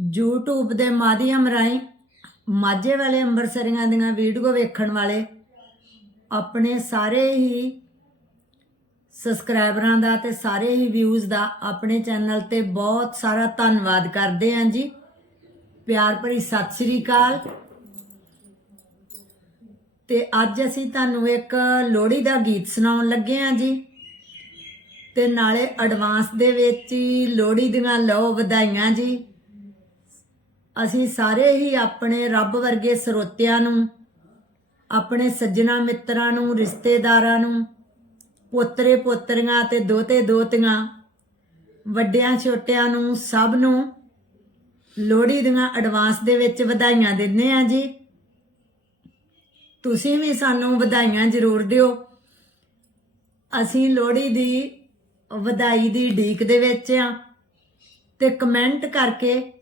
YouTube ਦੇ ਮਾਧਿਅਮ ਰਾਹੀਂ ਮਾਝੇ ਵਾਲੇ ਅੰਮ੍ਰਿਤਸਰੀਆਂ ਦੀਆਂ ਵੀਡੀਓ ਵੇਖਣ ਵਾਲੇ ਆਪਣੇ ਸਾਰੇ ਹੀ ਸਬਸਕ੍ਰਾਈਬਰਾਂ ਦਾ ਤੇ ਸਾਰੇ ਹੀ ਵਿਊਜ਼ ਦਾ ਆਪਣੇ ਚੈਨਲ ਤੇ ਬਹੁਤ ਸਾਰਾ ਧੰਨਵਾਦ ਕਰਦੇ ਹਾਂ ਜੀ। ਪਿਆਰ ਭਰੀ ਸਤਿ ਸ੍ਰੀ ਅਕਾਲ। ਤੇ ਅੱਜ ਅਸੀਂ ਤੁਹਾਨੂੰ ਇੱਕ ਲੋਹੜੀ ਦਾ ਗੀਤ ਸੁਣਾਉਣ ਲੱਗੇ ਹਾਂ ਜੀ। ਤੇ ਨਾਲੇ ਐਡਵਾਂਸ ਦੇ ਵਿੱਚ ਹੀ ਲੋਹੜੀ ਦੀਆਂ ਲਓ ਵਧਾਈਆਂ ਜੀ। ਅਸੀਂ ਸਾਰੇ ਹੀ ਆਪਣੇ ਰੱਬ ਵਰਗੇ ਸਰੋਤਿਆਂ ਨੂੰ, ਆਪਣੇ ਸੱਜਣਾ ਮਿੱਤਰਾਂ ਨੂੰ, ਰਿਸ਼ਤੇਦਾਰਾਂ ਨੂੰ, ਪੋਤਰੇ ਪੋਤਰੀਆਂ ਤੇ ਦੋਤੇ ਦੋਤੀਆਂ, ਵੱਡਿਆਂ ਛੋਟਿਆਂ ਨੂੰ ਸਭ ਨੂੰ ਲੋਹੜੀ ਦੀਆਂ ਐਡਵਾਂਸ ਦੇ ਵਿੱਚ ਵਧਾਈਆਂ ਦਿੰਦੇ ਆ ਜੀ। ਤੁਸੀਂ ਵੀ ਸਾਨੂੰ ਵਧਾਈਆਂ ਜ਼ਰੂਰ ਦਿਓ। ਅਸੀਂ ਲੋਹੜੀ ਦੀ ਵਧਾਈ ਦੀ ਢੀਕ ਦੇ ਵਿੱਚ ਆ ਤੇ ਕਮੈਂਟ ਕਰਕੇ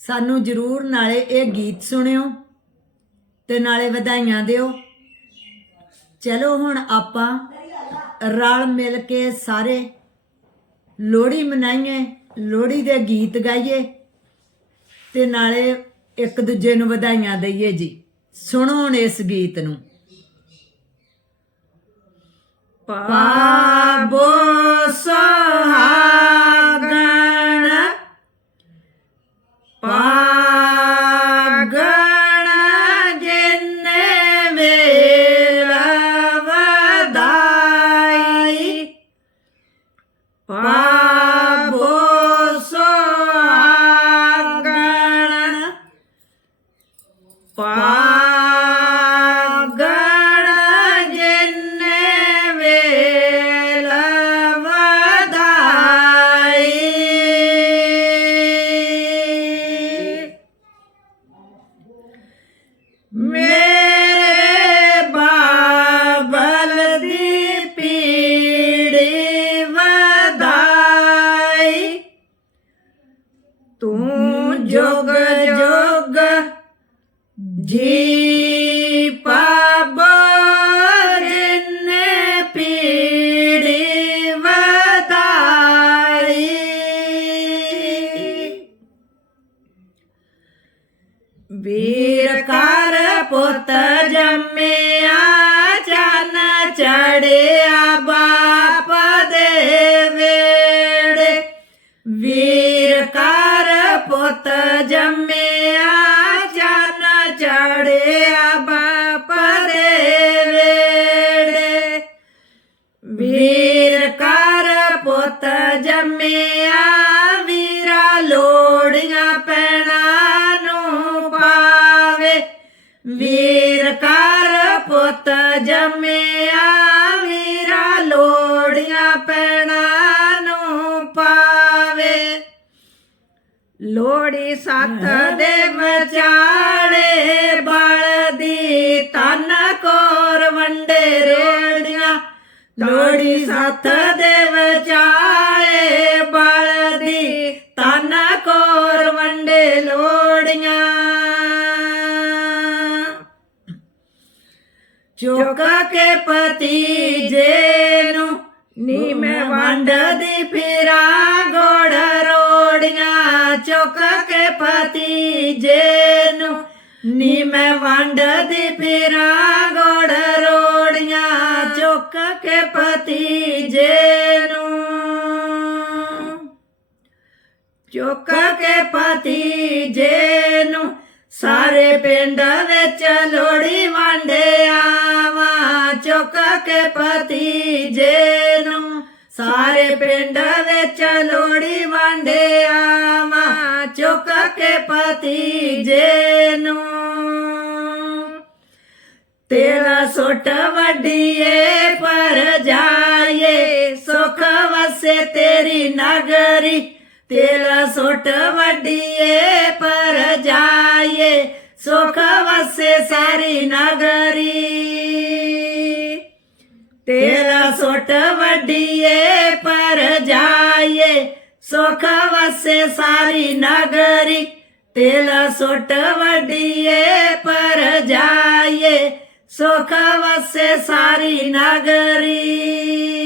ਸਾਨੂੰ ਜ਼ਰੂਰ ਨਾਲੇ ਇਹ ਗੀਤ ਸੁਣਿਓ ਤੇ ਨਾਲੇ ਵਧਾਈਆਂ ਦਿਓ। ਚਲੋ ਹੁਣ ਆਪਾਂ ਰਲ ਮਿਲ ਕੇ ਸਾਰੇ ਲੋਹੜੀ ਮਨਾਈਏ, ਲੋਹੜੀ ਦੇ ਗੀਤ ਗਾਈਏ ਤੇ ਨਾਲੇ ਇੱਕ ਦੂਜੇ ਨੂੰ ਵਧਾਈਆਂ ਦਈਏ ਜੀ। ਸੁਣੋ ਹੁਣ ਇਸ ਗੀਤ ਨੂੰ। ਪਾਬੋ Bye. ਜੀ ਪਾਬਰ ਨੇ ਪੀੜੀ ਵਧਾਈ ਵੀਰ ਕਰ ਪੁੱਤ ਜੰਮਿਆ, ਚੰਨ ਚੜਿਆ ਬਾਪ ਦੇ ਵੇੜੇ ਵੀਰ ਕਰ ਪੁੱਤ ਜੰਮਿਆ ਜੰਮਿਆ ਵੀਰਾ ਲੋੜੀਆਂ ਪੈਣਾ ਨੂੰ ਪਾਵੇ। ਵੀਰ ਕਰ ਪੁੱਤ ਜੰਮਿਆ ਵੀਰਾ ਲੋੜੀਆਂ ਪੈਣਾ ਨੂੰ ਪਾਵੇ। ਲੋੜੀ ਸੱਤ ਦੇ ਵਿਚਾਲੇ ਬਲਦੀ ਤਨ ਕੋਰ ਵੰਡੇ ਰੇੜੀਆਂ। ਲੋੜੀ ਸੱਤ ਦੇ ਵਿਚਾਲੇ ਚੁੱਕ ਕੇ ਪਤੀ ਜੇ ਨੂੰ ਨੀ ਮੈਂ ਵੰਡਦੀ ਫਿਰਾਂ, ਗੋੜ ਰੋੜੀਆਂ, ਚੁੱਕ ਕੇ ਪਤੀ ਜੇ ਨੂੰ ਨੀ ਮੈਂ ਵੰਡਦੀ ਫਿਰਾਂ, ਗੋੜ ਰੋੜੀਆਂ, ਚੁੱਕ ਕੇ ਪਤੀ ਜੇ ਨੂੰ। ਚੁੱਕ ਕੇ ਪਤੀ ਜੇ ਨੂੰ ਸਾਰੇ ਪਿੰਡ ਵਿੱਚ ਲੋੜੀ ਕੇ ਪਤੀ ਜੇ ਨੂੰ ਸਾਰੇ ਪਿੰਡ ਵਿੱਚ ਲੋੜੀ ਵੰਡਿਆ ਆਵਾਂ, ਚੁੱਕ ਕੇ ਪਤੀ ਜੇ ਨੂੰ ਤੇਰਾ ਸੁੱਟ ਵੱਡੀਏ ਪਰ ਜਾਏ ਸੁਖ ਵਸੇ ਤੇਰੀ ਨਗਰੀ। ਤੇਰਾ ਸੁੱਟ ਵੱਡੀਏ ਪਰ ਜਾਏ ਸੁਖ ਵਸੇ ਸਾਰੀ ਨਗਰੀ। ਤੇਰਾ ਸੁੱਟ ਵੱਡੀਏ ਪਰ ਜਾਏ ਸੁਖ ਵਸੇ ਸਾਰੀ ਨਗਰੀ ਤੇਰਾ ਸੁੱਟ ਵੱਡੀਏ ਪਰ ਜਾਏ ਸੁਖ ਵਸੇ ਸਾਰੀ ਨਗਰੀ